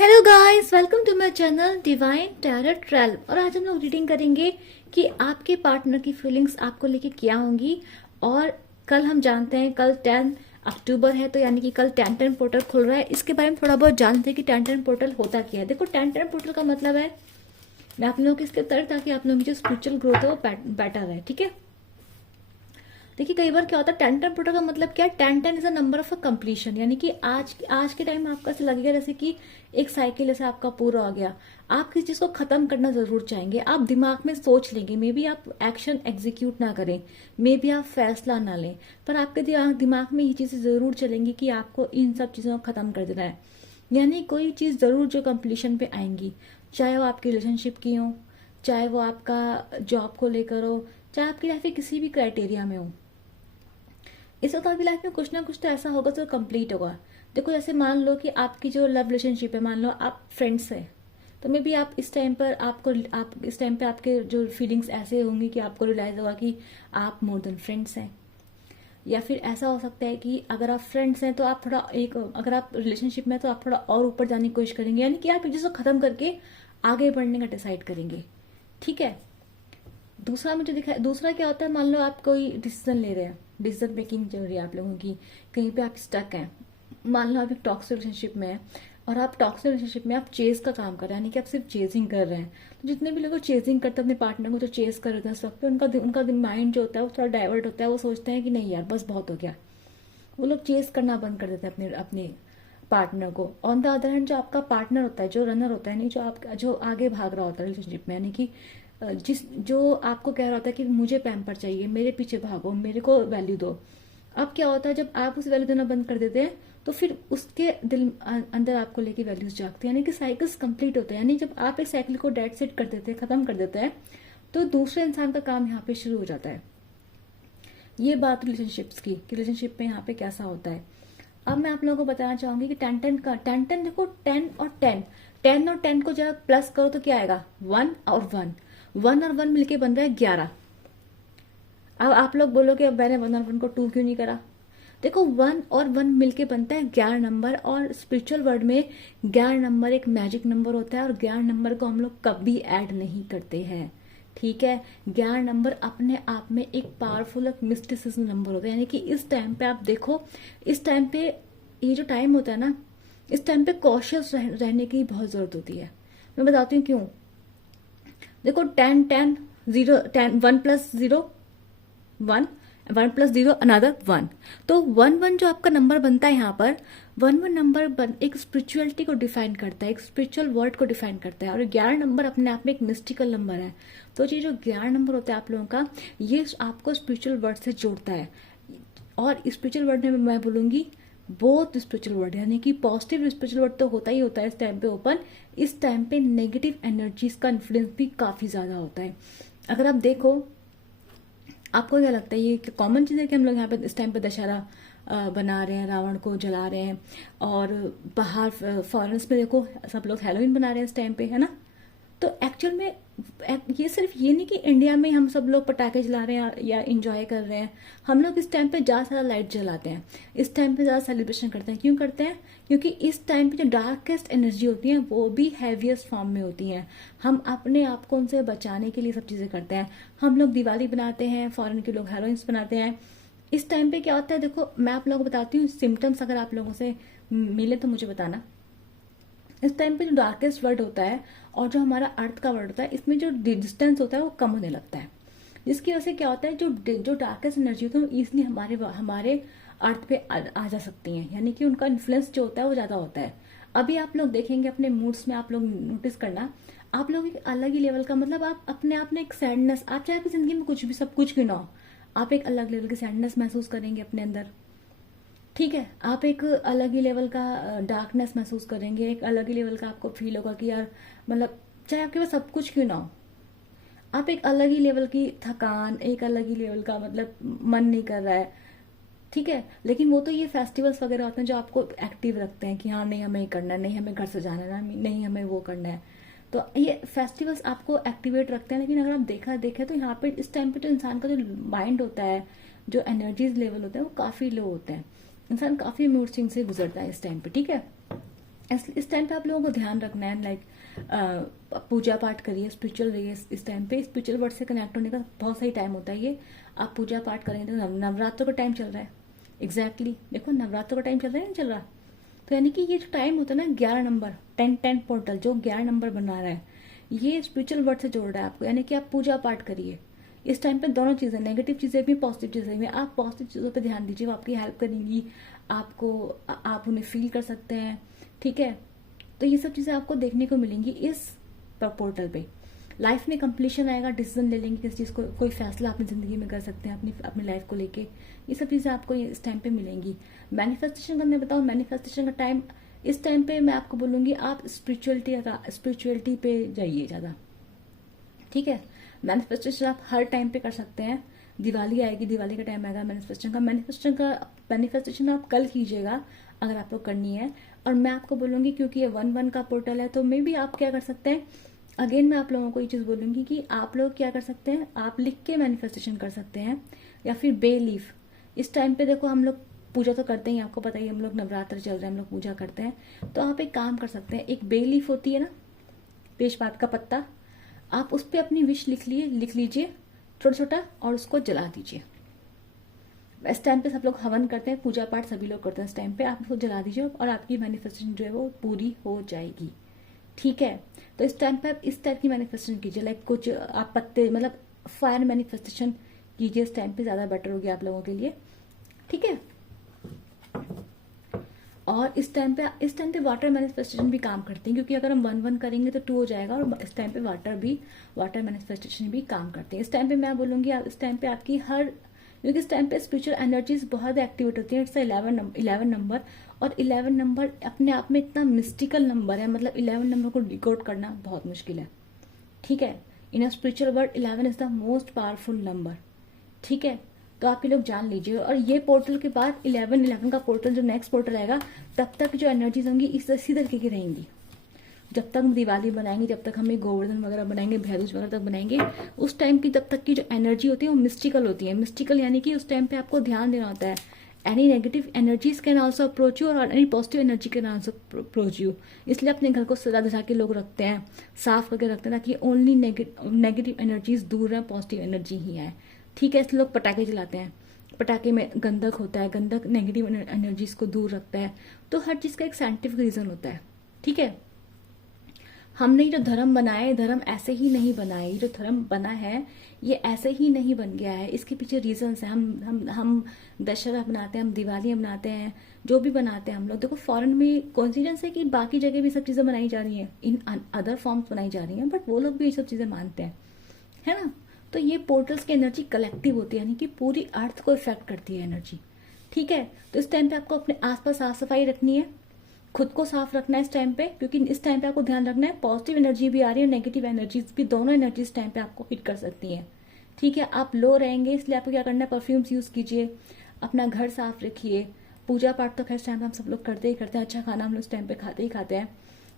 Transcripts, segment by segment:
Hello guys, welcome to my channel divine tarot twelve. और आज हम लोग रीडिंग करेंगे कि आपके पार्टनर की फीलिंग्स आपको लेके क्या होंगी। और कल हम जानते हैं, कल 10 अक्टूबर है, तो यानी कि कल 10-10 पोर्टल खुल रहा है। इसके बारे में थोड़ा बहुत जानते हैं कि 10-10 पोर्टल होता क्या है। देखो, 10-10 पोर्टल का मतलब है, मैं आप लोगों को इसके तरह, ताकि आप लोगों की जो स्पिरिचुअल ग्रोथ है वो बेटर है। ठीक है, देखिए कई बार क्या होता है, 10-10 पोर्टल का मतलब क्या है। 10-10 is a number of a completion, यानी कि आज के टाइम में आपको ऐसा लगेगा जैसे कि एक साइकिल ऐसे आपका पूरा हो गया। आप किसी चीज को खत्म करना जरूर चाहेंगे, आप दिमाग में सोच लेंगे, मे बी आप एक्शन एग्जीक्यूट ना करें, मे बी आप फैसला ना लें, पर आपके दिमाग में ये चीजें जरूर चलेंगी कि आपको इन सब चीजों को खत्म कर देना है। यानी कोई चीज जरूर जो कंप्लीशन पे आएंगी, चाहे वो आपकी रिलेशनशिप की हो, चाहे वो आपका जॉब को लेकर हो, चाहे आपकी लाइफ के किसी भी क्राइटेरिया में हो। इस वक्त आपकी लाइफ में कुछ ना कुछ तो ऐसा होगा जो कंप्लीट होगा। देखो, जैसे मान लो कि आपकी जो लव रिलेशनशिप है, मान लो आप फ्रेंड्स हैं, तो मे बी आप इस टाइम पर आप इस टाइम पे आपके जो फीलिंग्स ऐसे होंगी कि आपको रियलाइज होगा कि आप मोर देन फ्रेंड्स हैं। या फिर ऐसा हो सकता है कि अगर आप फ्रेंड्स हैं तो आप थोड़ा एक, अगर आप रिलेशनशिप में तो आप थोड़ा और ऊपर जाने की कोशिश करेंगे, यानी कि आप एक चीज को खत्म करके आगे बढ़ने का डिसाइड करेंगे। ठीक है, दूसरा मुझे दिखा, दूसरा क्या होता है, मान लो आप कोई डिसीजन ले रहे हैं, डिसीजन मेकिंग चल रही है आप लोगों की, कहीं पे आप स्टक हैं। मान लो आप एक टॉक्सिक रिलेशनशिप में हैं, और आप टॉक्सिक रिलेशनशिप में आप चेज का काम कर रहे हैं, यानी कि आप सिर्फ चेजिंग कर रहे हैं। तो जितने भी लोग चेजिंग करते हैं अपने पार्टनर को, जो चेज कर रहे थे उस वक्त पे, उनका माइंड जो होता है वो थोड़ा डाइवर्ट होता है। वो सोचते हैं कि नहीं यार, बस बहुत हो गया। वो लोग चेज करना बंद कर देते हैं अपने अपने पार्टनर को। ऑन द अदर हैंड, जो आपका पार्टनर होता है, जो रनर होता है, नहीं जो आगे भाग रहा होता है रिलेशनशिप में, यानी कि जो आपको कह रहा होता है कि मुझे पैम्पर चाहिए, मेरे पीछे भागो, मेरे को वैल्यू दो। अब क्या होता है, जब आप उस वैल्यू देना बंद कर देते हैं, तो फिर उसके दिल अंदर आपको लेके वैल्यूज जागती है, यानी कि साइकिल्स कंप्लीट होते हैं। यानी जब आप एक साइकिल को डेड सेट कर देते हैं, खत्म कर देते हैं, तो दूसरे इंसान का काम यहाँ पे शुरू हो जाता है। ये बात रिलेशनशिप्स की, कि रिलेशनशिप में यहाँ पे कैसा होता है। अब मैं आप लोगों को बताना चाहूंगी कि 10-10 देखो, 10 और 10 को जब प्लस करो तो क्या आएगा, 1 और 1 मिलके बन रहा है 11। अब आप लोग बोलोगे अब मैंने 1 और 1 को 2 क्यों नहीं करा। देखो, 1 और 1 मिलके बनता है 11 नंबर, और स्पिरिचुअल वर्ल्ड में 11 नंबर एक मैजिक नंबर होता है, और 11 नंबर को हम लोग कभी ऐड नहीं करते हैं। ठीक है, 11 नंबर अपने आप में एक पावरफुल, एक मिस्टिसिज्म नंबर होता है। यानी कि इस टाइम पे आप देखो, इस टाइम पे, ये जो टाइम होता है ना, इस टाइम पे कॉशियस रहने की बहुत जरूरत होती है। मैं बताती हूँ क्यों। देखो, 10-10-0, 10 1 + 0 1, 1 + 0 अनदर 1। तो 1-1 जो आपका नंबर बनता है यहाँ पर, 1-1 नंबर एक स्पिरिचुअलिटी को डिफाइन करता है, एक स्पिरिचुअल वर्ड को डिफाइन करता है। और 11 नंबर अपने आप में एक मिस्टिकल नंबर है। तो ये जो 11 नंबर होता है आप लोगों का, ये आपको स्पिरिचुअल वर्ड से जोड़ता है। और स्पिरिचुअल वर्ड में मैं बोलूंगी बहुत स्पिरिचुअल वर्ड, यानी कि पॉजिटिव स्पिरिचुअल वर्ड तो होता ही होता है इस टाइम पे ओपन। इस टाइम पे नेगेटिव एनर्जीज का इन्फ्लुएंस भी काफी ज्यादा होता है। अगर आप देखो, आपको क्या लगता है, ये कॉमन चीज है कि हम लोग यहाँ पे इस टाइम पे दशहरा बना रहे हैं, रावण को जला रहे हैं, और बाहर फॉरेन्स में देखो सब लोग हैलोवीन बना रहे हैं इस टाइम पे, है ना। तो एक्चुअल में ये सिर्फ ये नहीं कि इंडिया में हम सब लोग पटाखे जला रहे हैं या इंजॉय कर रहे हैं। हम लोग इस टाइम पे ज्यादा सारा लाइट जलाते हैं, इस टाइम पे ज्यादा सेलिब्रेशन करते हैं। क्यों करते हैं? क्योंकि इस टाइम पे जो डार्केस्ट एनर्जी होती है वो भी हैवीएस्ट फॉर्म में होती है। हम अपने आप को उनसे बचाने के लिए सब चीजें करते हैं। हम लोग दिवाली बनाते हैं, फॉरेन के लोग हेरोइन्स बनाते हैं। इस टाइम पे क्या होता है, देखो मैं आप लोगों को बताती हूँ सिम्टम्स, अगर आप लोगों से मिले तो मुझे बताना। इस टाइम पे जो डार्केस्ट वर्ड होता है और जो हमारा अर्थ का वर्ड होता है, इसमें जो डिस्टेंस होता है वो कम होने लगता है। जिसकी वजह से क्या होता है, जो डार्केस्ट एनर्जी होती है वो इजिली हमारे अर्थ पे आ जा सकती हैं, यानी कि उनका इन्फ्लुएंस जो होता है वो ज्यादा होता है। अभी आप लोग देखेंगे अपने मूड्स में, आप लोग नोटिस करना, आप लोग एक अलग ही लेवल का, मतलब आप अपने आप में एक सैडनेस, आप चाहे आपकी जिंदगी में कुछ भी, सब कुछ क्यों ना हो, आप एक अलग लेवल की सैडनेस महसूस करेंगे अपने अंदर। ठीक है, आप एक अलग ही लेवल का डार्कनेस महसूस करेंगे, एक अलग ही लेवल का आपको फील होगा कि यार, मतलब चाहे आपके पास सब कुछ क्यों ना हो, आप एक अलग ही लेवल की थकान, एक अलग ही लेवल का, मतलब मन नहीं कर रहा है। ठीक है, लेकिन वो तो ये फेस्टिवल्स वगैरह होते हैं जो आपको एक्टिव रखते हैं कि हाँ नहीं हमें ये करना है, नहीं हमें घर सजाना है, नहीं हमें वो करना है। तो ये फेस्टिवल्स आपको एक्टिवेट रखते हैं। लेकिन अगर आप देखें तो यहाँ पे इस टाइम पे जो इंसान का जो माइंड होता है, जो एनर्जीज लेवल होते हैं वो काफी लो होते हैं। इंसान काफी मूड स्विंग से गुजरता है इस टाइम पे। ठीक है, इस टाइम पे आप लोगों को ध्यान रखना है, लाइक पूजा पाठ करिए, स्पिरिचुअल रहिए। इस टाइम पे स्पिरिचुअल वर्ड से कनेक्ट होने का बहुत सही टाइम होता है ये। आप पूजा पाठ करेंगे तो नवरात्रों का टाइम चल रहा है। एग्जैक्टली देखो नवरात्रों का टाइम चल रहा है, नहीं चल रहा? तो यानी कि ये जो टाइम होता है ना 11 नंबर 10 पोर्टल जो 11 नंबर बना रहा है, ये स्पिरिचुअल वर्ड से जोड़ रहा है आपको। यानी कि आप पूजा पाठ करिए इस टाइम पे। दोनों चीजें, नेगेटिव चीजें भी पॉजिटिव चीजें भी। आप पॉजिटिव चीजों पे ध्यान दीजिए, वो आपकी हेल्प करेंगी आपको, आप उन्हें फील कर सकते हैं। ठीक है, तो ये सब चीजें आपको देखने को मिलेंगी इस पोर्टल पे। लाइफ में कंप्लीशन आएगा, डिसीजन ले लेंगे किसी चीज को, कोई फैसला अपनी जिंदगी में कर सकते हैं अपनी लाइफ को लेके। ये सब चीजें आपको इस टाइम पे मिलेंगी। मैनिफेस्टेशन का मैं बताऊं, मैनिफेस्टेशन का टाइम इस टाइम पे मैं आपको बोलूंगी आप स्पिरिचुअलिटी पे जाइए ज्यादा। ठीक है, मैनिफेस्टेशन आप हर टाइम पे कर सकते हैं। दिवाली आएगी, दिवाली का टाइम आएगा मैनिफेस्टेशन आप कल कीजिएगा अगर आपको करनी है। और मैं आपको बोलूंगी क्योंकि ये 1-1 का पोर्टल है, तो मे भी आप क्या कर सकते हैं, अगेन मैं आप लोगों को ये चीज बोलूंगी कि आप लोग क्या कर सकते हैं, आप लिख के मैनिफेस्टेशन कर सकते हैं, या फिर बे लीफ। इस टाइम पे देखो हम लोग पूजा तो करते ही, आपको पता ही हम लोग नवरात्र चल रहे हैं, हम लोग पूजा करते हैं। तो आप एक काम कर सकते हैं, एक बे लीफ होती है ना, तेजपात का पत्ता, आप उस पर अपनी विश लिख लीजिए छोटा छोटा, और उसको जला दीजिए। इस टाइम पे सब लोग हवन करते हैं, पूजा पाठ सभी लोग करते हैं। इस टाइम पे आप उसको जला दीजिए और आपकी मैनिफेस्टेशन जो है वो पूरी हो जाएगी। ठीक है, तो इस टाइम पे आप इस टाइप की मैनिफेस्टेशन कीजिए, लाइक कुछ आप पत्ते, मतलब फायर मैनिफेस्टेशन कीजिए। इस टाइम पे ज्यादा बेटर होगी आप लोगों के लिए। ठीक है, और इस टाइम पे वाटर मैनिफेस्टेशन भी काम करते हैं, क्योंकि अगर हम 1-1 करेंगे तो 2 हो जाएगा, और इस टाइम पे वाटर मैनिफेस्टेशन भी काम करते हैं। इस टाइम पे मैं बोलूंगी इस टाइम पे आपकी क्योंकि इस टाइम पे स्पिरिचुअल एनर्जीज बहुत एक्टिवेट होती है। इट्स 11 नंबर, और 11 नंबर अपने आप में इतना मिस्टिकल नंबर है, मतलब 11 नंबर को डिकोड करना बहुत मुश्किल है। ठीक है, in a spiritual world 11 is the most powerful number. ठीक है, तो आप ये लोग जान लीजिए। और ये पोर्टल के बाद 11 का पोर्टल जो नेक्स्ट पोर्टल आएगा, तब तक जो एनर्जीज होंगी इसी तरीके की रहेंगी। जब तक हम दिवाली बनाएंगे, जब तक हम गोवर्धन वगैरह बनाएंगे, भैरूज वगैरह तक बनाएंगे, उस टाइम की तब तक की जो एनर्जी होती है वो मिस्टिकल होती है। मिस्टिकल यानी कि उस टाइम पे आपको ध्यान देना होता है। Any negative energies can also approach you, और any positive energy can also approach you. इसलिए अपने घर को सजा धजा के लोग रखते हैं, साफ करके रखते हैं, ताकि ओनली नेगेटिव एनर्जीज दूर है, पॉजिटिव एनर्जी ही है। ठीक है, इसलिए लोग पटाखे जलाते हैं, पटाखे में गंधक होता है, गंधक नेगेटिव एनर्जीज को दूर रखता है। तो हर चीज का एक साइंटिफिक रीजन होता है। ठीक है, हमने जो धर्म बनाए, धर्म ऐसे ही नहीं बनाए। जो धर्म बना है ये ऐसे ही नहीं बन गया है, इसके पीछे रीजंस हैं। हम दशहरा बनाते हैं, हम दिवाली बनाते हैं, जो भी बनाते हैं हम लोग। देखो फॉरेन में कोइंसिडेंस है कि बाकी जगह भी सब चीजें बनाई जा रही हैं, इन अदर फॉर्म्स बनाई जा रही हैं, बट वो लोग भी ये सब चीजें मानते हैं, है ना। तो ये पोर्टल्स की एनर्जी कलेक्टिव होती है, यानी कि पूरी अर्थ को इफेक्ट करती है एनर्जी। ठीक है, तो इस टाइम पे आपको अपने आसपास साफ सफाई रखनी है, खुद को साफ रखना है इस टाइम पे, क्योंकि इस टाइम पे आपको ध्यान रखना है पॉजिटिव एनर्जी भी आ रही है, नेगेटिव एनर्जीज भी, दोनों एनर्जी इस टाइम पे आपको हिट कर सकती हैं। ठीक है, आप लो रहेंगे, इसलिए आपको क्या करना है, परफ्यूम्स यूज कीजिए, अपना घर साफ रखिए। पूजा पाठ तो खैर इस टाइम पे हम सब लोग करते ही करते हैं, अच्छा खाना हम लोग इस टाइम पे खाते ही खाते हैं।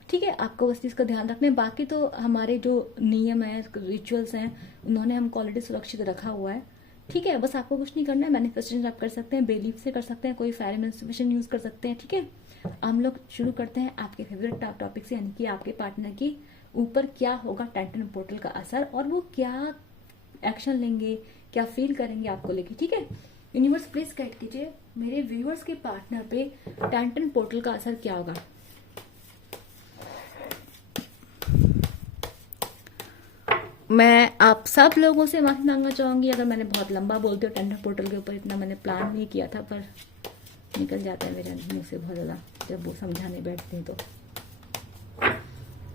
ठीक है, आपको बस चीज का ध्यान रखना है। बाकी तो हमारे जो नियम है, रिचुअल्स हैं, उन्होंने हमको ऑलरेडी सुरक्षित रखा हुआ है। ठीक है, बस आपको कुछ नहीं करना है। मैनिफेस्टेशन आप कर सकते हैं, बेलीफ से कर सकते हैं, कोई फायर मैनिफेस्टेशन यूज कर सकते हैं। ठीक है, हम लोग शुरू करते हैं आपके फेवरेट टॉपिक से, यानी कि आपके पार्टनर की ऊपर क्या होगा टैंटन पोर्टल का असर, और वो क्या एक्शन लेंगे, क्या फील करेंगे आपको लेके। ठीक है, यूनिवर्स प्लीज गाइड कीजिए मेरे व्यूअर्स के पार्टनर पे टैंटन पोर्टल का असर क्या होगा। मैं आप सब लोगों से माफी मांगना चाहूंगी अगर मैंने बहुत लंबा बोल दिया टैंटन पोर्टल के ऊपर, इतना मैंने प्लान नहीं किया था, पर निकल जाता है मेरे मुंह से बहुत ज्यादा जब वो समझाने बैठते हैं। तो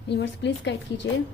यूनिवर्स प्लीज गाइड कीजिए।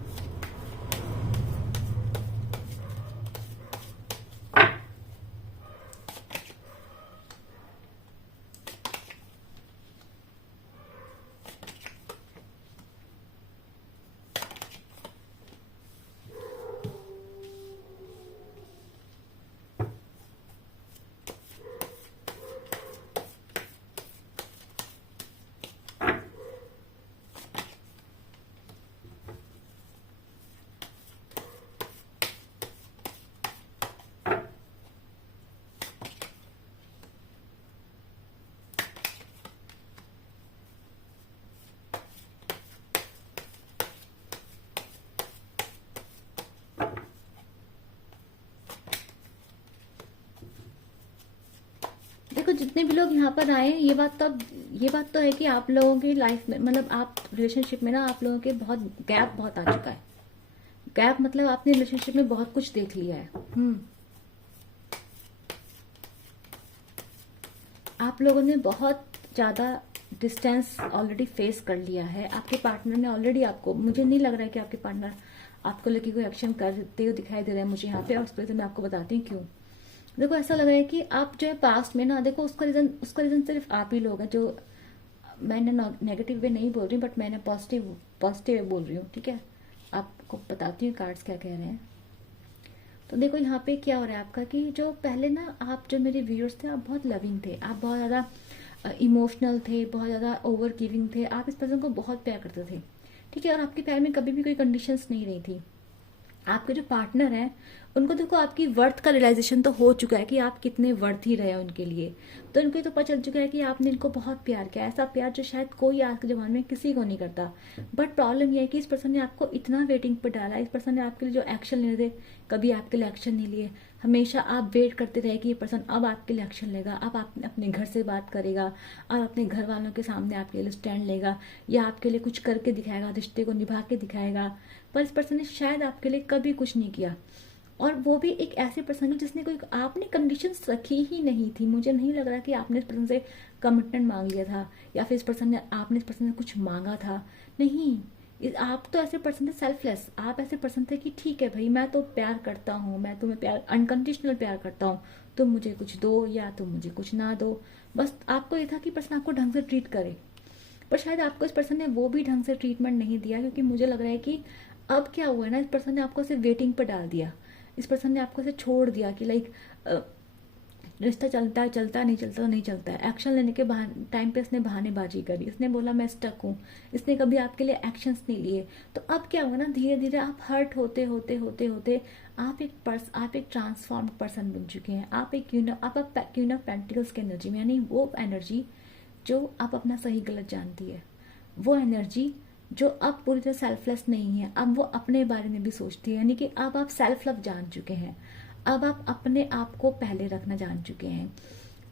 जितने भी लोग यहाँ पर आए हैं, ये बात तो है कि आप लोगों की लाइफ में, मतलब आप रिलेशनशिप में ना, आप लोगों के बहुत गैप बहुत आ चुका है। गैप मतलब आपने रिलेशनशिप में बहुत कुछ देख लिया है। आप लोगों ने बहुत ज़्यादा डिस्टेंस ऑलरेडी फेस कर लिया है। आपके पार्टनर ने ऑलरेडी आपको, मुझे नहीं लग रहा है कि आपके पार्टनर आपको लेके कोई एक्शन करते हुए दिखाई दे रहा है मुझे यहाँ पे, और उस वजह से मैं आपको बताती हूँ क्यों। देखो ऐसा लग रहा है कि आप जो है पास्ट में ना, देखो उसका रीजन सिर्फ आप ही लोग हैं। जो मैंने नेगेटिव वे नहीं बोल रही, बट मैंने पॉजिटिव वे बोल रही हूँ, ठीक है। आपको बताती हूँ कार्ड्स क्या कह रहे हैं। तो देखो यहाँ पे क्या हो रहा है आपका, कि जो पहले ना, आप जो मेरे व्यूअर्स थे, आप बहुत लविंग थे, आप बहुत ज़्यादा इमोशनल थे, बहुत ज़्यादा ओवर गिविंग थे, आप इस पर्सन को बहुत प्यार करते थे, ठीक है। और आपके प्यार में कभी भी कोई कंडीशंस नहीं रही थी। आपके जो पार्टनर हैं उनको देखो आपकी वर्थ का रियलाइजेशन तो हो चुका है कि आप कितने वर्थ ही रहे हो उनके लिए। तो इनको तो पता चल चुका है कि आपने इनको बहुत प्यार किया, ऐसा प्यार जो शायद कोई आज के ज़माने में किसी को नहीं करता। बट प्रॉब्लम यह है कि इस पर्सन ने आपको इतना वेटिंग पर डाला, इस पर्सन ने आपके लिए जो एक्शन लेने थे, कभी आपके लिए एक्शन नहीं लिए। हमेशा आप वेट करते रहे कि ये पर्सन अब आपके लिए एक्शन लेगा, अब आप अपने घर से बात करेगा, अब अपने घर वालों के सामने आपके लिए स्टैंड लेगा, या आपके लिए कुछ करके दिखाएगा, रिश्ते को निभा के दिखाएगा। पर इस पर्सन ने शायद आपके लिए कभी कुछ नहीं किया। और वो भी एक ऐसे पर्सन है जिसने कोई, आपने कंडीशंस रखी ही नहीं थी। मुझे नहीं लग रहा कि आपने इस पर्सन से कमिटमेंट मांग लिया था, या फिर आपने इस पर्सन से कुछ मांगा था। नहीं, आप तो ऐसे पर्सन थे सेल्फलेस। आप ऐसे पर्सन थे कि ठीक है भाई, मैं तो प्यार करता हूँ, मैं तुम्हें प्यार, अनकंडीशनल प्यार करता हूँ, तुम मुझे कुछ दो या तुम मुझे कुछ ना दो। बस आपको ये था कि पर्सन आपको ढंग से ट्रीट करे। पर शायद आपको इस पर्सन ने वो भी ढंग से ट्रीटमेंट नहीं दिया, क्योंकि मुझे लग रहा है कि अब क्या हुआ है ना, इस पर्सन ने आपको सिर्फ वेटिंग पर डाल दिया। इस पर्सन ने आपको से छोड़ दिया कि लाइक रिश्ता चलता है, चलता नहीं, चलता तो नहीं चलता है। एक्शन लेने के टाइम पे इसने बहानेबाजी करी, इसने बोला मैं स्टक हूँ, इसने कभी आपके लिए एक्शंस नहीं लिए। तो अब क्या हुआ ना, धीरे धीरे आप हर्ट होते होते होते होते आप एक ट्रांसफॉर्म पर्सन बन चुके हैं। आप एक क्वीन ऑफ पेंटिकल्स की एनर्जी में, यानी वो एनर्जी जो आप अपना सही गलत जानती है, वो एनर्जी जो अब पूरी तरह सेल्फलेस नहीं है, अब वो अपने बारे में भी सोचती है। यानी कि अब आप सेल्फ लव जान चुके हैं, अब आप अपने आप को पहले रखना जान चुके हैं।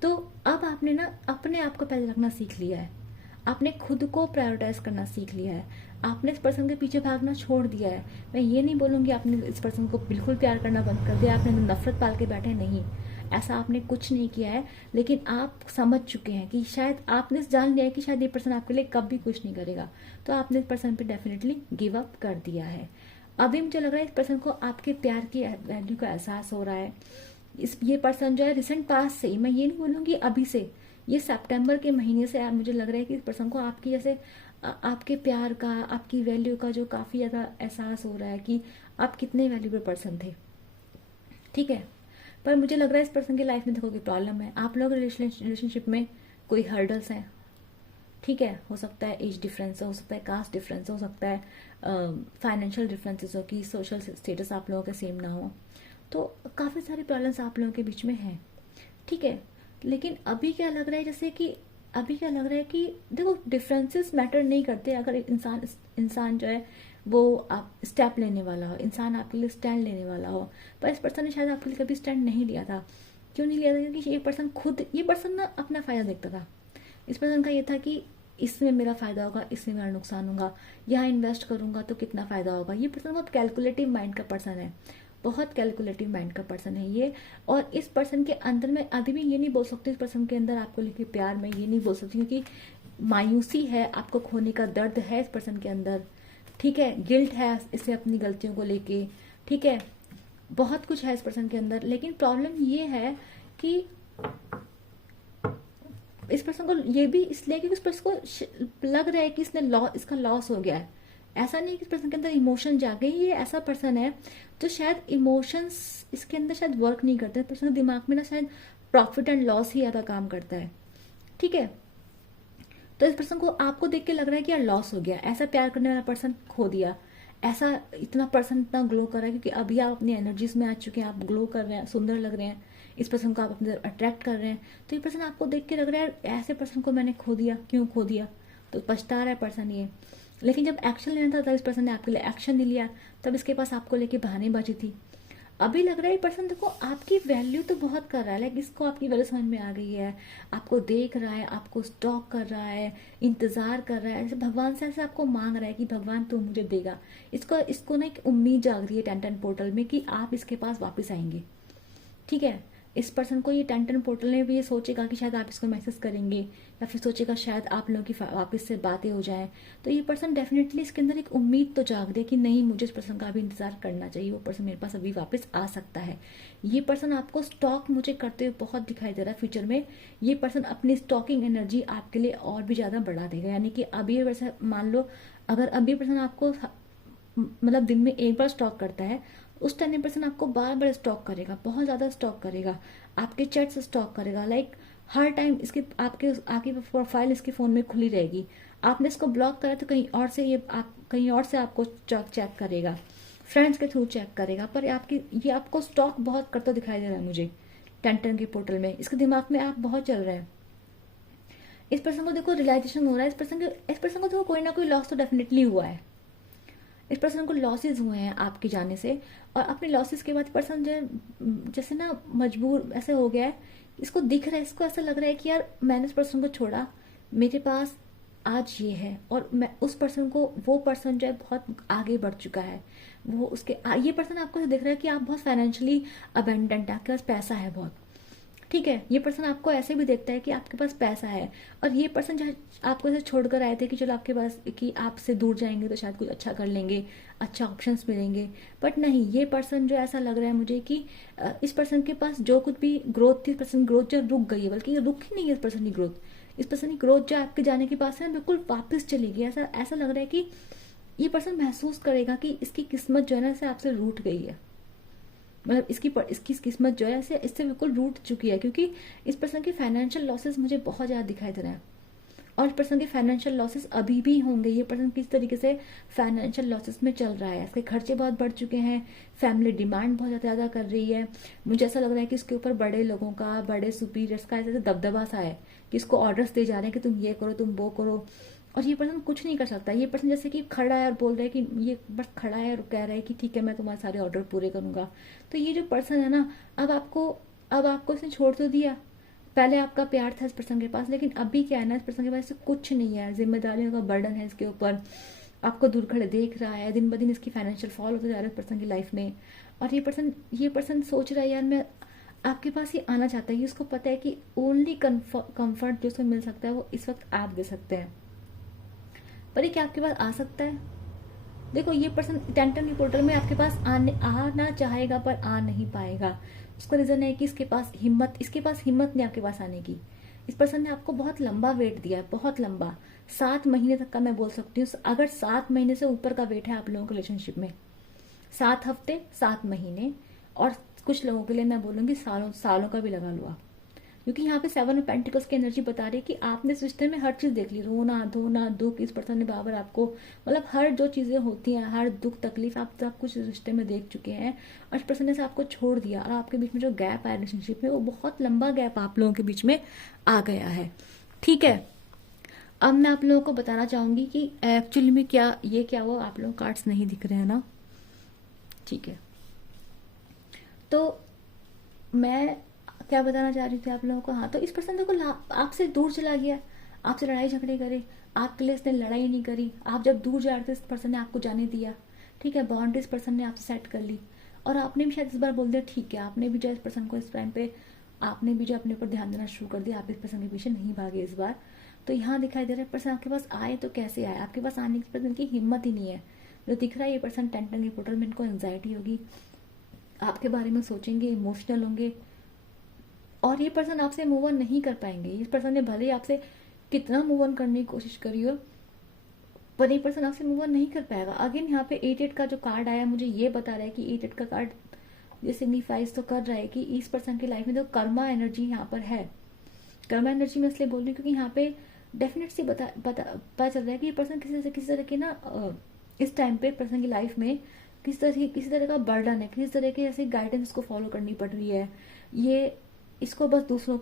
तो अब आपने ना अपने आप को पहले रखना सीख लिया है, आपने खुद को प्रायोरिटाइज करना सीख लिया है, आपने इस पर्सन के पीछे भागना छोड़ दिया है। मैं ये नहीं बोलूँगी आपने इस पर्सन को बिल्कुल प्यार करना बंद कर दिया, आपने नफरत पाल के बैठे, नहीं, ऐसा आपने कुछ नहीं किया है। लेकिन आप समझ चुके हैं कि शायद आपने जान लिया है कि शायद ये पर्सन आपके लिए कभी कुछ नहीं करेगा। तो आपने इस पर्सन पे डेफिनेटली गिव अप कर दिया है। अभी मुझे लग रहा है इस पर्सन को आपके प्यार की वैल्यू का एहसास हो रहा है। ये पर्सन जो है रिसेंट पास से ही, मैं ये नहीं बोलूँगी अभी से, ये सितंबर के महीने से मुझे लग रहा है कि इस पर्सन को आपकी जैसे आपके प्यार का, आपकी वैल्यू का जो काफ़ी ज़्यादा एहसास हो रहा है कि आप कितने वैल्यूबल पर्सन थे, ठीक है। पर मुझे लग रहा है इस पर्सन की लाइफ में देखो कोई प्रॉब्लम है, आप लोग रिलेशनशिप में कोई हर्डल्स हैं, ठीक है। हो सकता है एज डिफरेंस, हो सकता है कास्ट डिफरेंस, हो सकता है फाइनेंशियल डिफरेंसेस हो, कि सोशल स्टेटस आप लोगों के सेम ना हो। तो काफ़ी सारी प्रॉब्लम्स आप लोगों के बीच में हैं, ठीक है। लेकिन अभी क्या लग रहा है, जैसे कि अभी क्या लग रहा है कि देखो डिफरेंसेस मैटर नहीं करते। अगर एक इंसान जो है वो आप स्टेप लेने वाला हो, इंसान आपके लिए स्टैंड लेने वाला हो, पर इस पर्सन ने शायद आपके लिए कभी स्टैंड नहीं लिया था। क्यों नहीं लिया था? क्योंकि ये पर्सन ना अपना फ़ायदा देखता था। इस पर्सन का ये था कि इसमें मेरा फ़ायदा होगा, इसमें मेरा नुकसान होगा, यहाँ इन्वेस्ट करूँगा तो कितना फ़ायदा होगा। ये पर्सन बहुत कैलकुलेटिव माइंड का पर्सन है, बहुत कैलकुलेटिव माइंड का पर्सन है ये। और इस पर्सन के अंदर में अभी भी ये नहीं बोल सकती, इस पर्सन के अंदर आपको लेके प्यार में ये नहीं बोल सकती, क्योंकि मायूसी है, आपको खोने का दर्द है इस पर्सन के अंदर, ठीक है। गिल्ट है इसे अपनी गलतियों को लेके, ठीक है। बहुत कुछ है इस पर्सन के अंदर। लेकिन प्रॉब्लम ये है कि इस पर्सन को ये भी इसलिए कि उस पर्सन को लग रहा है कि इसका लॉस हो गया है। ऐसा नहीं कि इस पर्सन के अंदर इमोशन जागे, ये ऐसा पर्सन है तो शायद इमोशंस इसके अंदर शायद वर्क नहीं करते। पर्सन के दिमाग में ना शायद प्रॉफिट एंड लॉस ही ज़्यादा काम करता है, ठीक है। तो इस पर्सन को आपको देख के लग रहा है कि यार लॉस हो गया, ऐसा प्यार करने वाला पर्सन खो दिया, ऐसा इतना पर्सन इतना ग्लो कर रहा है, क्योंकि अभी आप अपनी एनर्जीज में आ चुके हैं, आप ग्लो कर रहे हैं, सुंदर लग रहे हैं, इस पर्सन को आप अपने अट्रैक्ट कर रहे हैं। तो ये पर्सन आपको देख के लग रहा है ऐसे पर्सन को मैंने खो दिया, क्यों खो दिया, तो पछता रहा है पर्सन ये। लेकिन जब एक्शन लेना था तब इस पर्सन ने आपके लिए एक्शन नहीं लिया, तब इसके पास आपको लेके बहानेबाजी थी। अभी लग रहा है ये पर्सन देखो आपकी वैल्यू तो बहुत कर रहा है, लाइक इसको आपकी वैल्यू समझ में आ गई है, आपको देख रहा है, आपको स्टॉक कर रहा है, इंतजार कर रहा है, ऐसे भगवान से ऐसे आपको मांग रहा है कि भगवान तू मुझे देगा। इसको इसको ना एक उम्मीद जाग रही है 10 पोर्टल में कि आप इसके पास वापस आएंगे। ठीक है, इस पर्सन को ये 10 पोर्टल ने भी ये सोचेगा कि शायद आप इसको मैसेज करेंगे, या फिर सोचेगा शायद आप लोगों की वापस से बातें हो जाएं। तो ये पर्सन डेफिनेटली इसके अंदर एक उम्मीद तो जाग दे कि नहीं, मुझे इस पर्सन का अभी इंतजार करना चाहिए, वो पर्सन मेरे पास अभी वापस आ सकता है। ये पर्सन आपको स्टॉक मुझे करते हुए बहुत दिखाई दे रहा है फ्यूचर में। ये पर्सन अपनी स्टॉकिंग एनर्जी आपके लिए और भी ज्यादा बढ़ा देगा, यानी कि अभी वैसे मान लो अगर अभी पर्सन आपको मतलब दिन में एक बार स्टॉक करता है, उस टाइम ये पर्सन आपको बार बार स्टॉक करेगा, बहुत ज्यादा स्टॉक करेगा, आपके चैट्स स्टॉक करेगा, लाइक हर टाइम इसके आपकी प्रोफाइल इसके फोन में खुली रहेगी। आपने इसको ब्लॉक करा तो कहीं और से आपको चेक करेगा, फ्रेंड्स के थ्रू चेक करेगा, पर ये आपको स्टॉक बहुत करता दिखाई दे रहा है मुझे 10 के पोर्टल में। इसके दिमाग में आप बहुत चल रहे हैं। इस पर्सन को देखो रियलाइजेशन हो रहा है, इस पर्सन को देखो कोई ना कोई लॉस तो डेफिनेटली हुआ है। इस पर्सन को लॉसेस हुए हैं आपके जाने से, और अपने लॉसेस के बाद पर्सन जो जैसे ना मजबूर ऐसे हो गया है, इसको दिख रहा है, इसको ऐसा लग रहा है कि यार मैंने इस पर्सन को छोड़ा, मेरे पास आज ये है, और मैं उस पर्सन को, वो पर्सन जो है बहुत आगे बढ़ चुका है, वो उसके ये पर्सन आपको दिख रहा है कि आप बहुत फाइनेंशियली अबेंडेंट है, आपके पास पैसा है बहुत। ठीक है, ये पर्सन आपको ऐसे भी देखता है कि आपके पास पैसा है, और ये पर्सन जो आपको ऐसे छोड़कर आए थे कि चलो आपके पास, कि आपसे दूर जाएंगे तो शायद कुछ अच्छा कर लेंगे, अच्छा ऑप्शंस मिलेंगे, बट नहीं, ये पर्सन जो ऐसा लग रहा है मुझे कि इस पर्सन के पास जो कुछ भी ग्रोथ थी, पर्सन ग्रोथ जो रुक गई है, बल्कि ये रुक ही नहीं है इस पर्सन की ग्रोथ। इस पर्सन की ग्रोथ जो आपके जाने के पास है बिल्कुल वापस चली गई। ऐसा ऐसा लग रहा है कि ये पर्सन महसूस करेगा कि इसकी किस्मत जो है ना आपसे रूठ गई है, मतलब इसकी किस्मत जो है इससे बिल्कुल रूट चुकी है, क्योंकि इस पर्सन के फाइनेंशियल लॉसेस मुझे बहुत ज्यादा दिखाई दे रहे हैं, और इस पर्सन के फाइनेंशियल लॉसेस अभी भी होंगे। ये पर्सन किस तरीके से फाइनेंशियल लॉसेस में चल रहा है, इसके खर्चे बहुत बढ़ चुके हैं, फैमिली डिमांड बहुत ज्यादा कर रही है। मुझे ऐसा लग रहा है कि इसके ऊपर बड़े लोगों का, बड़े सुपीरियर्स का ऐसे दबदबा सा है कि इसको ऑर्डर्स दे जा रहे हैं कि तुम ये करो, तुम वो करो, और ये पर्सन कुछ नहीं कर सकता। ये पर्सन जैसे कि खड़ा है और बोल रहा है कि ये बस खड़ा है और कह रहा है कि ठीक है मैं तुम्हारे सारे ऑर्डर पूरे करूंगा। तो ये जो पर्सन है ना, अब आपको इसने छोड़ तो दिया, पहले आपका प्यार था इस पर्सन के पास, लेकिन अभी क्या है ना, इस पर्सन के पास से कुछ नहीं है, जिम्मेदारियों का बर्डन है इसके ऊपर, आपको दूर खड़े देख रहा है, दिन ब दिन इसकी फाइनेंशियल फॉल होते जा रहा है इस पर्सन की लाइफ में। और ये पर्सन सोच रहा है यार मैं आपके पास ही आना चाहता है, उसको पता है कि ओनली कंफर्ट जो उसको मिल सकता है वो इस वक्त आप दे सकते हैं, पर ये क्या आपके पास आ सकता है? देखो ये पर्सन 10 की पोर्टल में आपके पास आना चाहेगा पर आ नहीं पाएगा। उसका रीजन है कि इसके पास हिम्मत नहीं आपके पास आने की। इस पर्सन ने आपको बहुत लंबा वेट दिया है, बहुत लंबा, 7 महीने तक का मैं बोल सकती हूँ। अगर 7 महीने से ऊपर का वेट है आप लोगों के रिलेशनशिप में, 7 हफ्ते, 7 महीने, और कुछ लोगों के लिए मैं बोलूंगी सालों का भी लगा लो आप, क्योंकि यहाँ पे 7 ऑफ पेंटिकल्स की एनर्जी बता रही है कि आपने इस रिश्ते में हर चीज देख ली, रोना धोना दुख, इस पर्सन ने बराबर आपको, मतलब हर जो चीजें होती हैं, हर दुख तकलीफ आप सब कुछ इस रिश्ते में देख चुके हैं, और इस पर्सन ने से आपको छोड़ दिया, और आपके बीच में जो गैप है रिलेशनशिप में, वो बहुत लंबा गैप आप लोगों के बीच में आ गया है। ठीक है, अब मैं आप लोगों को बताना चाहूंगी कि एक्चुअली में क्या वो आप लोग कार्ड्स नहीं दिख रहे हैं ना। ठीक है, तो मैं क्या बताना चाह रही थी आप लोगों को। हाँ, तो इस पर्सन देखो आपसे दूर चला गया, आपसे लड़ाई झगड़े करे, आपके लिए इसने लड़ाई नहीं करी, आप जब दूर जा रहे थे इस पर्सन ने आपको जाने दिया। ठीक है, बाउंड्रीज पर्सन ने आपसे सेट कर ली, और आपने भी शायद इस बार बोल दिया ठीक है, आपने भी जो इस पर्सन को इस टाइम पे आपने भी जो अपने ऊपर ध्यान देना शुरू कर दिया, आप इस पर्सन के पीछे नहीं भागे इस बार। तो यहाँ दिखाई दे रहा है पर्सन आपके पास आए तो कैसे आए, आपके पास आने की पर्सन की हिम्मत ही नहीं है। जो दिख रहा है ये पर्सन 10 के पोर्टल में, इनको एंजाइटी होगी, आपके बारे में सोचेंगे, इमोशनल होंगे, और ये पर्सन आपसे मूव ऑन नहीं कर पाएंगे। इस पर्सन ने भले ही आपसे कितना मूव ऑन करने की कोशिश करी हो, पर ये पर्सन आपसे मूव ऑन नहीं कर पाएगा। अगेन यहाँ पे 8 का जो कार्ड आया मुझे ये बता रहा है कि 8 का कार्ड ये सिग्निफाइज तो कर रहा है कि इस पर्सन की लाइफ में तो कर्मा एनर्जी यहाँ पर है। कर्मा एनर्जी में इसलिए बोल रही हूँ क्योंकि यहाँ पे डेफिनेट से पता चल रहा है कि ये पर्सन किसी तरह के ना इस टाइम पे पर्सन की लाइफ में किसी तरह का बर्डन है, किसी तरह की ऐसी गाइडेंस को फॉलो करनी पड़ रही है। ये इसको बस दूसरों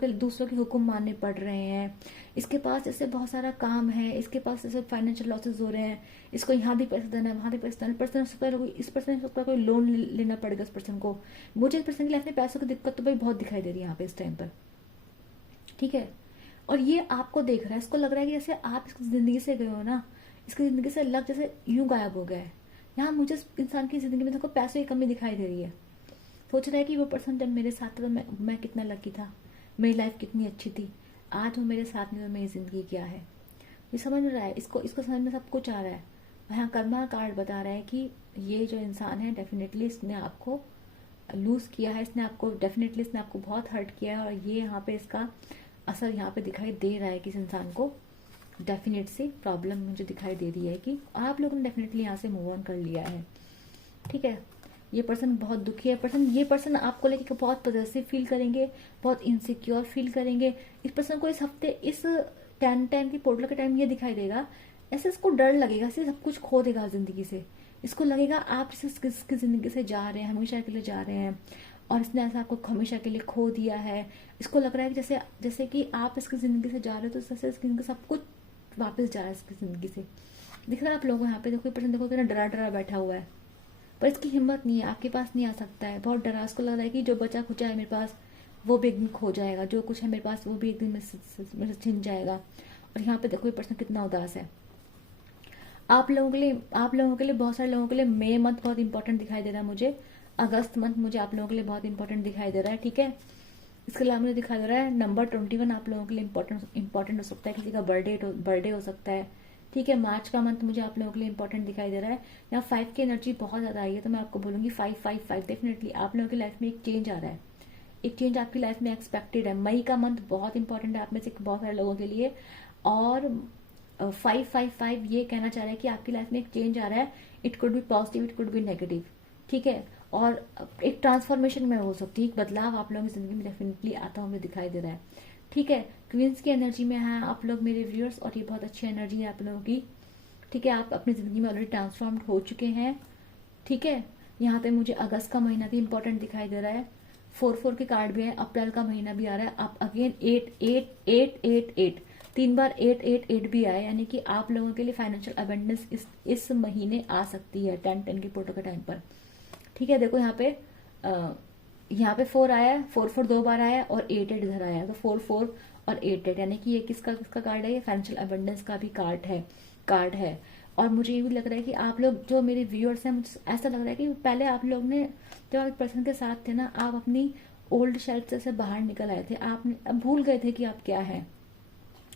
के हुक्म मानने पड़ रहे हैं, इसके पास जैसे बहुत सारा काम है, इसके पास जैसे फाइनेंशियल लॉसेस हो रहे हैं, इसको यहाँ भी पैसा देना है, वहाँ भी पैसा देना है, इस पर्सन का कोई लोन लेना पड़ेगा इस पर्सन को। मुझे इस पर्सन की लाइफ में पैसों की दिक्कत तो भाई बहुत दिखाई दे रही है यहाँ पे इस टाइम पर, ठीक है। और ये आपको देख रहा है, इसको लग रहा है कि जैसे आप इसकी जिंदगी से गए हो ना, इसकी जिंदगी से लग जैसे यूं गायब हो गया है। यहाँ मुझे इस इंसान की जिंदगी में देखो पैसों की कमी दिखाई दे रही है। सोच रहा है कि वो पर्सन जब मेरे साथ था तो मैं कितना लकी था, मेरी लाइफ कितनी अच्छी थी, आज वो मेरे साथ नहीं तो मेरी जिंदगी क्या है। ये समझ में रहा है, इसको समझ में सब कुछ आ रहा है। यहाँ कर्मा कार्ड बता रहा है कि ये जो इंसान है डेफिनेटली इसने आपको लूज किया है, इसने आपको बहुत हर्ट किया है, और ये यहाँ पे इसका असर यहाँ पे दिखाई दे रहा है कि इस इंसान को डेफिनेट सी प्रॉब्लम मुझे दिखाई दे रही है कि आप लोगों ने डेफिनेटली यहाँ से मूव ऑन कर लिया है, ठीक है। ये पर्सन बहुत दुखी है, ये पर्सन आपको लेके बहुत पॉजिटिव फील करेंगे, बहुत इनसिक्योर फील करेंगे। इस पर्सन को इस हफ्ते इस 10 की पोर्टल के टाइम ये दिखाई देगा, ऐसे इसको डर लगेगा, इसे सब कुछ खो देगा जिंदगी से। इसको लगेगा आप इसकी जिंदगी से जा रहे हैं, हमेशा के लिए जा रहे हैं, और इसने ऐसा आपको हमेशा के लिए खो दिया है। इसको लग रहा है कि जैसे कि आप इसकी जिंदगी से जा रहे हो तो जैसे इसकी जिंदगी सब कुछ वापस जा रहा है इसकी जिंदगी से। दिख रहा है आप लोगों को यहाँ पे, देखो पर्सन देखो कितना डरा डरा बैठा हुआ है, पर इसकी हिम्मत नहीं है, आपके पास नहीं आ सकता है, बहुत डरा। इसको लग रहा है कि जो बचा खुचा है मेरे पास वो भी एक दिन खो जाएगा, जो कुछ है मेरे पास वो भी एक दिन मेरे से छिन जाएगा। और यहाँ पे देखो ये पर्सन कितना उदास है। आप लोगों के लिए बहुत सारे लोगों के लिए मई मंथ बहुत इंपॉर्टेंट दिखाई दे रहा है मुझे, अगस्त मंथ मुझे आप लोगों के लिए बहुत इंपॉर्टेंट दिखाई दे रहा है, ठीक है। इसके अलावा मुझे दिखाई दे रहा है नंबर 21 आप लोगों के लिए इंपॉर्टेंट हो सकता है, किसी का बर्थडे हो सकता है, ठीक है। मार्च का मंथ मुझे आप लोगों के लिए इंपॉर्टेंट दिखाई दे रहा है। यहाँ 5 की एनर्जी बहुत ज्यादा आई है, तो मैं आपको बोलूंगी 555 डेफिनेटली आप लोगों की लाइफ में एक चेंज आ रहा है, एक चेंज आपकी लाइफ में एक्सपेक्टेड है। मई का मंथ बहुत इंपॉर्टेंट है आप में से बहुत सारे लोगों के लिए, और 555 ये कहना चाह रहा है कि आपकी लाइफ में एक चेंज आ रहा है। It could be positive, it could be negative, ठीक है। और एक ट्रांसफॉर्मेशन में हो सकती है, एक बदलाव आप लोगों की जिंदगी में डेफिनेटली आता हुआ दिखाई दे रहा है, ठीक है। क्वींस की एनर्जी में है आप लोग मेरे व्यूअर्स, और ये बहुत अच्छी एनर्जी है आप लोगों की, ठीक है। आप अपनी जिंदगी में ऑलरेडी ट्रांसफॉर्म्ड हो चुके हैं, ठीक है। यहाँ पे मुझे अगस्त का महीना भी इंपॉर्टेंट दिखाई दे रहा है, 4 के कार्ड भी है, अप्रैल का महीना भी आ रहा है। आप अगेन 8 3 बार 8 भी आए, यानी कि आप लोगों के लिए फाइनेंशियल अबेंडेंस इस महीने आ सकती है 10 के पोर्टल के टाइम पर, ठीक है। देखो यहाँ पे 4 आया है, 4 2 बार आया और 8 इधर आया है, तो 4 और 8 यानी कि ये किसका कार्ड है, ये फाइनेंशियल अबेंडेंस का भी कार्ड है। और मुझे ये भी लग रहा है कि आप लोग जो मेरे व्यूअर्स हैं, मुझे ऐसा लग रहा है कि पहले आप लोग ने जब आप पर्सन के साथ थे ना, आप अपनी ओल्ड शेल्फ से बाहर निकल आए थे, आप भूल गए थे कि आप क्या है,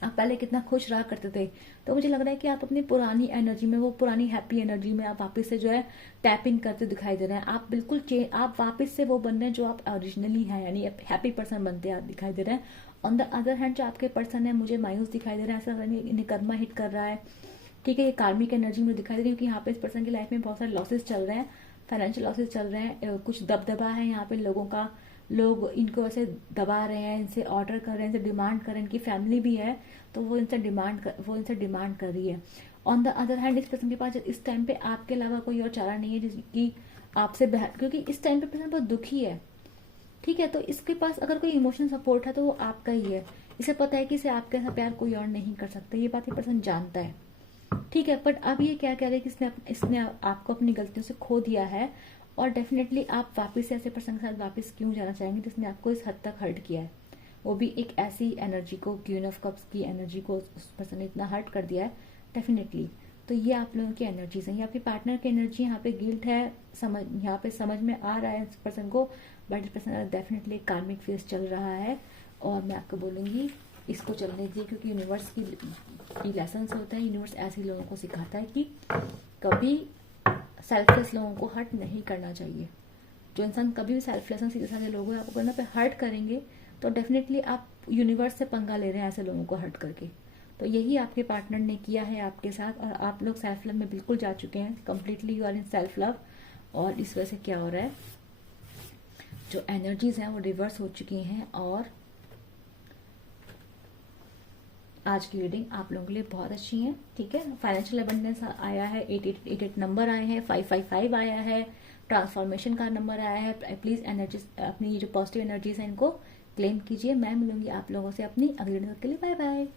आप पहले कितना खुश रहा करते थे। तो मुझे लग रहा है कि आप अपनी पुरानी एनर्जी में, वो पुरानी हैप्पी एनर्जी में आप वापस से जो है टैप इन करते दिखाई दे रहे हैं। आप बिल्कुल आप वापस से वो बन रहे हैं जो आप ओरिजिनली हैं, यानी हैप्पी पर्सन बनते हैं दिखाई दे रहे हैं। ऑन द अदर हैंड जो आपके पर्सन है मुझे मायूस दिखाई दे रहा है, ऐसा इन्हें कर्मा हिट कर रहा है, ठीक है। ये कार्मिक एनर्जी में दिखाई दे रही है, क्योंकि यहाँ पे इस पर्सन की लाइफ में बहुत सारे लॉसेस चल रहे हैं, फाइनेंशियल लॉसेस चल रहे हैं, कुछ दबदबा है यहाँ पे लोगों का, लोग इनको ऐसे दबा रहे हैं, इनसे ऑर्डर कर रहे हैं, इनसे डिमांड कर रहे हैं, इनकी फैमिली भी है तो वो इनसे डिमांड कर रही है। ऑन द अदर हैंड इस पर्सन के पास इस टाइम पे आपके अलावा कोई और चारा नहीं है जिसकी आपसे क्योंकि इस टाइम पे पर्सन बहुत दुखी है, ठीक है। तो इसके पास अगर कोई इमोशनल सपोर्ट है तो वो आपका ही है। इसे पता है कि इसे आपके साथ प्यार कोई और नहीं कर सकता, ये बात ये पर्सन जानता है, ठीक है। बट अब ये क्या कह रहे हैं कि इसने आपको अपनी गलतियों से खो दिया है, और डेफिनेटली आप वापस ऐसे पर्सन के साथ वापस क्यों जाना चाहेंगे जिसने आपको इस हद तक हर्ट किया है, वो भी एक ऐसी एनर्जी को, क्वीन ऑफ कप्स की एनर्जी को उस पर्सन ने इतना हर्ट कर दिया है डेफिनेटली। तो ये आप लोगों की एनर्जीज हैं, ये आपके पार्टनर की एनर्जी। यहाँ पे गिल्ट है, यहाँ पे समझ में आ रहा है इस पर्सन को, बट इस पर्सन डेफिनेटली कार्मिक फेस चल रहा है, और मैं आपको बोलूंगी इसको चलने दीजिए, क्योंकि यूनिवर्स की लेसन होता है, यूनिवर्स ऐसे लोगों को सिखाता है कि कभी सेल्फलेस लोगों को हर्ट नहीं करना चाहिए। जो इंसान कभी भी सेल्फलेस सीधे साधे लोग हैं आपको पे हर्ट करेंगे तो डेफिनेटली आप यूनिवर्स से पंगा ले रहे हैं ऐसे लोगों को हर्ट करके। तो यही आपके पार्टनर ने किया है आपके साथ, और आप लोग सेल्फ लव में बिल्कुल जा चुके हैं, completely you are in self love. और इस वजह से क्या हो रहा है, जो एनर्जीज हैं वो रिवर्स हो चुकी हैं, और आज की रीडिंग आप लोगों के लिए बहुत अच्छी है, ठीक है। फाइनेंशियल अबंडेंस आया है, 8 नंबर आए हैं, 5 आया है, ट्रांसफॉर्मेशन का नंबर आया है। प्लीज एनर्जीज, अपनी जो पॉजिटिव एनर्जीज है इनको क्लेम कीजिए। मैं मिलूंगी आप लोगों से अपनी अगली वीडियो के लिए। Bye bye.